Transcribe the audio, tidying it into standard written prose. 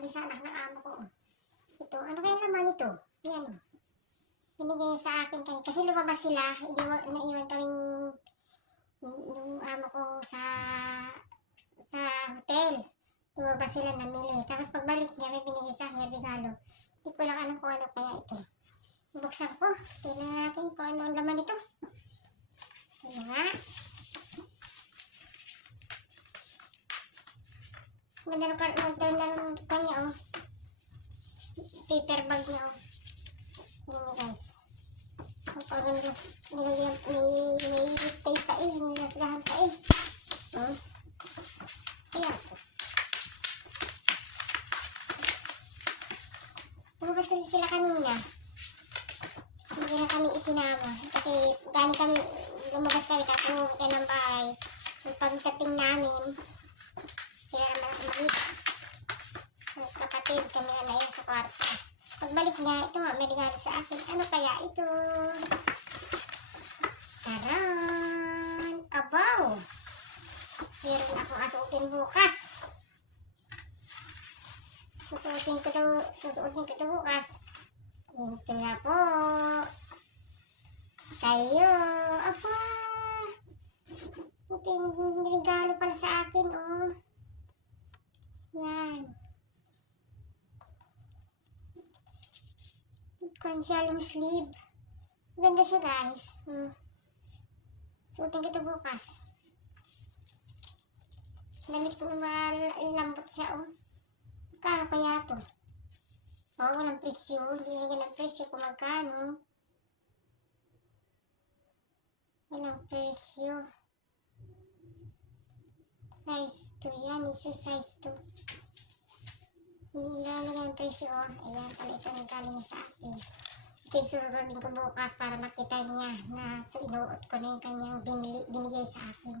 galing sa anak ng amo ko. Ito, ano kaya naman ito? Yan o. Binigay sa akin kanina. Kasi lumabas sila, naiwan kaming yung amo ko sa hotel. Lumabas sila namili. Tapos pagbalik niya, may binigay sa akin regalo. Hindi ko lang alam kung ano kaya ito. Buksan ko. Tingnan natin kung ano ang laman ito. Ayan nga. Madala pa niya oh. Paper bag niya oh. Ayan guys. Kapag nilagyan, may tape pa eh. Nilasgahan pa eh. Oh. Ayan. Lumabas kasi sila kanina. Hindi na kami isinama. Kasi gani kami, lumabas kami tapos kaya ng bahay. Pagdating namin, sila naman umalis. Kapatid kami na yun sa kwarto. Pagbalik niya, ito nga, may regalo sa akin. Ano kaya ito? Taran! Abaw! Meron akong asuotin bukas. Susuotin ko to bukas. Ito na po. Kayo. Aba! Ito yung regalo pala sa akin, oh. Yan. Conceal sleeve. Ganda siya, guys. Suotin ko ito bukas. Damit ko malambot siya, oh. Magkano kaya ito? Oh, walang presyo. Hindi naging ng presyo kung magkano. Walang presyo. Size 2 yan. Iso size 2. Hindi lalagyan ng presyo. Oh. Ayan pala ito nagkaling sa akin. Ito yung susundin ko bukas para makita niya na suinuot ko na yung kanyang binigay sa akin.